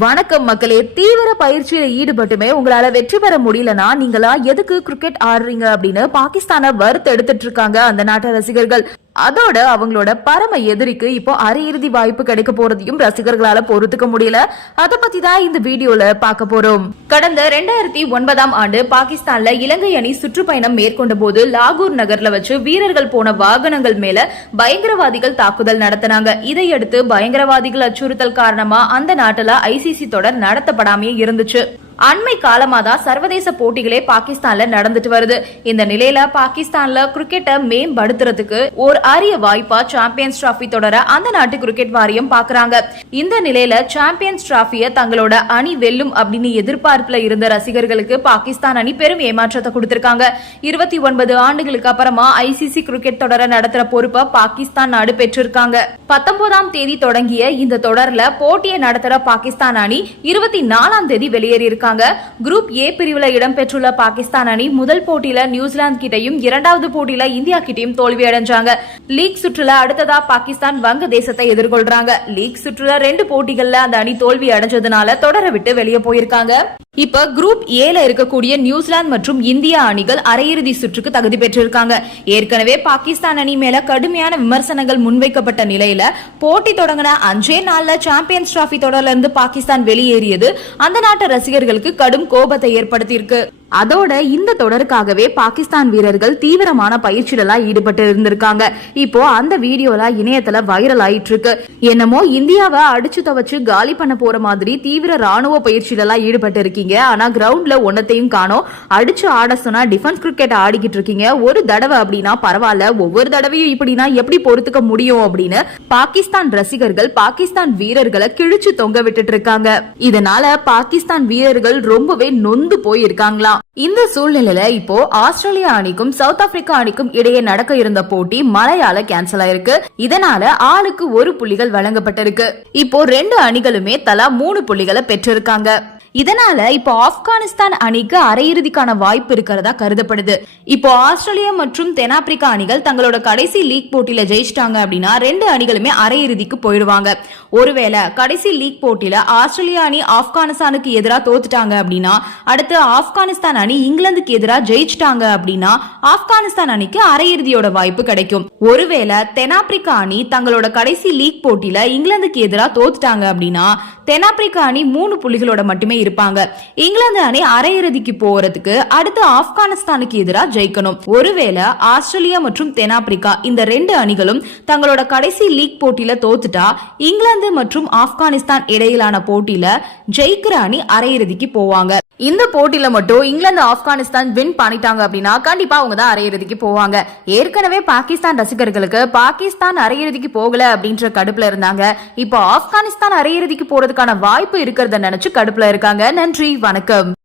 வணக்கம் மக்களே தீவிர பயிற்சியில ஈடுபட்டுமே உங்களால வெற்றி பெற முடியலனா நீங்களா எதுக்கு கிரிக்கெட் ஆடுறீங்க அப்படின்னு பாகிஸ்தானை வறுத்து எடுத்துட்டு இருக்காங்க அந்த நாட்டு ரசிகர்கள். அதோட அவங்களோட பரம எதிரிக்கு இப்போ அரையிறுதி வாய்ப்பு கிடைக்க போறதையும் ரசிகர்களால பொறுத்துக்க முடியல. அத பத்தி தான் இந்த வீடியோல பார்க்க போறோம். கடந்த ரெண்டாயிரத்தி ஒன்பதாம் ஆண்டு பாகிஸ்தான்ல இலங்கை அணி சுற்றுப்பயணம் மேற்கொண்ட போது லாகூர் நகர்ல வச்சு வீரர்கள் போன வாகனங்கள் மேல பயங்கரவாதிகள் தாக்குதல் நடத்தினாங்க. இதையடுத்து பயங்கரவாதிகள் அச்சுறுத்தல் காரணமா அந்த நாட்டுல ஐசிசி தொடர் நடத்தப்படாமே இருந்துச்சு. அண்மை காலமா தான் சர்வதேச போட்டிகளே பாகிஸ்தான்ல நடந்துட்டு வருது. இந்த நிலையில பாகிஸ்தான்ல கிரிக்கெட்டை மேம்படுத்துறதுக்கு ஒரு அரிய வாய்ப்பா சாம்பியன்ஸ் டிராஃபி தொடர அந்த நாட்டு கிரிக்கெட் வாரியம் பாக்குறாங்க. இந்த நிலையில சாம்பியன்ஸ் டிராஃபிய தங்களோட அணி வெல்லும் அப்படின்னு எதிர்பார்ப்புல இருந்த ரசிகர்களுக்கு பாகிஸ்தான் அணி பெரும் ஏமாற்றத்தை கொடுத்திருக்காங்க. இருபத்தி ஒன்பது ஆண்டுகளுக்கு அப்புறமா ஐசிசி கிரிக்கெட் தொடர நடத்துற பொறுப்பை பாகிஸ்தான் நாடு பெற்றிருக்காங்க. பத்தொன்பதாம் தேதி தொடங்கிய இந்த தொடர்ல போட்டியை நடத்துற பாகிஸ்தான் அணி இருபத்தி நாலாம் தேதி வெளியேறியிருக்காங்க. குரூப் ஏ பிரிவுல இடம்பெற்றுள்ள பாகிஸ்தான் அணி முதல் போட்டியில நியூசிலாந்து கிட்டையும் இரண்டாவது போட்டியில இந்தியா கிட்டையும் தோல்வி அடைஞ்சாங்க. லீக் சுற்றுல அடுத்ததா பாகிஸ்தான் வங்க தேசத்தை எதிர்கொள்றாங்க. லீக் சுற்றுல ரெண்டு போட்டிகள்ல அந்த அணி தோல்வி அடைஞ்சதுனால தொடர விட்டு வெளியே போயிருக்காங்க. இப்ப குரூப் ஏல இருக்கக்கூடிய நியூசிலாந்து மற்றும் இந்தியா அணிகள் அரையிறுதி சுற்றுக்கு தகுதி பெற்றிருக்காங்க. ஏற்கனவே பாகிஸ்தான் அணி மேல கடுமையான விமர்சனங்கள் முன்வைக்கப்பட்ட நிலையில போட்டி தொடங்கின அஞ்சே நாள்ல சாம்பியன்ஸ் டிராபி தொடர்ல இருந்து பாகிஸ்தான் வெளியேறியது. அந்த நாட்டு ரசிகர்களுக்கு கடும் கோபத்தை ஏற்படுத்தியிருக்கு. அதோட இந்த தொடருக்காகவே பாகிஸ்தான் வீரர்கள் தீவிரமான பயிற்சியிலாம் ஈடுபட்டு இருந்திருக்காங்க. இப்போ அந்த வீடியோலாம் இணையத்துல வைரல் ஆயிட்டு இருக்கு என்னமோ இந்தியாவை அடிச்சு துவச்சு காலி பண்ண போற மாதிரி தீவிர ராணுவ பயிற்சியிலலாம் ஈடுபட்டு இருக்கீங்க. ஆனா கிரவுண்ட்ல ஒன்னத்தையும் காணோம். அடிச்சு ஆட சொன்னா டிஃபென்ஸ் கிரிக்கெட் ஆடிக்கிட்டு இருக்கீங்க. ஒரு தடவை அப்படின்னா பரவாயில்ல. ஒவ்வொரு தடவையும் இப்படின்னா எப்படி பொறுத்துக்க முடியும் அப்படின்னு பாகிஸ்தான் ரசிகர்கள் பாகிஸ்தான் வீரர்களை கிழிச்சு தொங்க விட்டுட்டு இருக்காங்க. இதனால பாகிஸ்தான் வீரர்கள் ரொம்பவே நொந்து போயிருக்காங்களா? தான் இந்த சூழ்நிலையில இப்போ ஆஸ்திரேலியா அணிக்கும் சவுத் ஆப்பிரிக்கா அணிக்கும் இடையே நடக்க இருந்த போட்டி மழையால கேன்சல் ஆயிருக்கு. இதனால ஆளுக்கு ஒரு புள்ளிகள் வழங்கப்பட்டிருக்கு. இப்போ ரெண்டு அணிகளுமே தலா மூணு புள்ளிகளை பெற்றிருக்காங்க. இதனால இப்போ ஆப்கானிஸ்தான் அணிக்கு அரையிறுதிக்கான வாய்ப்பு இருக்கிறதா கருதப்படுது. இப்போ ஆஸ்திரேலியா மற்றும் தென்னாப்பிரிக்கா அணிகள் தங்களோட கடைசி லீக் போட்டியில ஜெயிச்சிட்டாங்க அப்படின்னா ரெண்டு அணிகளுமே அரையிறுதிக்கு போயிடுவாங்க. ஒருவேளை கடைசி லீக் போட்டியில ஆஸ்திரேலியா அணி ஆப்கானிஸ்தானுக்கு எதிராக தோத்துட்டாங்க அப்படின்னா அடுத்து ஆப்கானிஸ்தான் அணி இங்கிலாந்துக்கு எதிராக ஜெயிச்சிட்டாங்க அப்படின்னா ஆப்கானிஸ்தான் அணிக்கு அரையிறுதியோட வாய்ப்பு கிடைக்கும். ஒருவேளை தென்னாப்பிரிக்கா அணி தங்களோட கடைசி லீக் போட்டியில இங்கிலாந்துக்கு எதிராக தோத்துட்டாங்க அப்படின்னா தென்னாப்பிரிக்கா அணி மூணு புள்ளிகளோட மட்டுமே இருப்பாங்க. இங்கிலாந்து அணி அரையிறுதிக்கு போறதுக்கு அடுத்து ஆப்கானிஸ்தானுக்கு எதிராக ஜெயிக்கணும். ஒருவேளை ஆஸ்திரேலியா மற்றும் தென்னாப்பிரிக்கா இந்த ரெண்டு அணிகளும் தங்களோட கடைசி லீக் போட்டியில தோத்துட்டா இங்கிலாந்து மற்றும் ஆப்கானிஸ்தான் இடையிலான போட்டியில ஜெயிக்கிற அணி அரையிறுதிக்கு போவாங்க. இந்த போட்டியில மட்டும் இங்கிலாந்து ஆப்கானிஸ்தான் வின் பண்ணிட்டாங்க அப்படின்னா கண்டிப்பா அவங்க தான் அரையிறுதிக்கு போவாங்க. ஏற்கனவே பாகிஸ்தான் ரசிகர்களுக்கு பாகிஸ்தான் அரையிறுதிக்கு போகல அப்படின்ற கடுப்புல இருந்தாங்க. இப்போ ஆப்கானிஸ்தான் அரையிறுதிக்கு போறதுக்கான வாய்ப்பு இருக்கிறத நினைச்சு கடுப்புல இருக்காங்க. நன்றி வணக்கம்.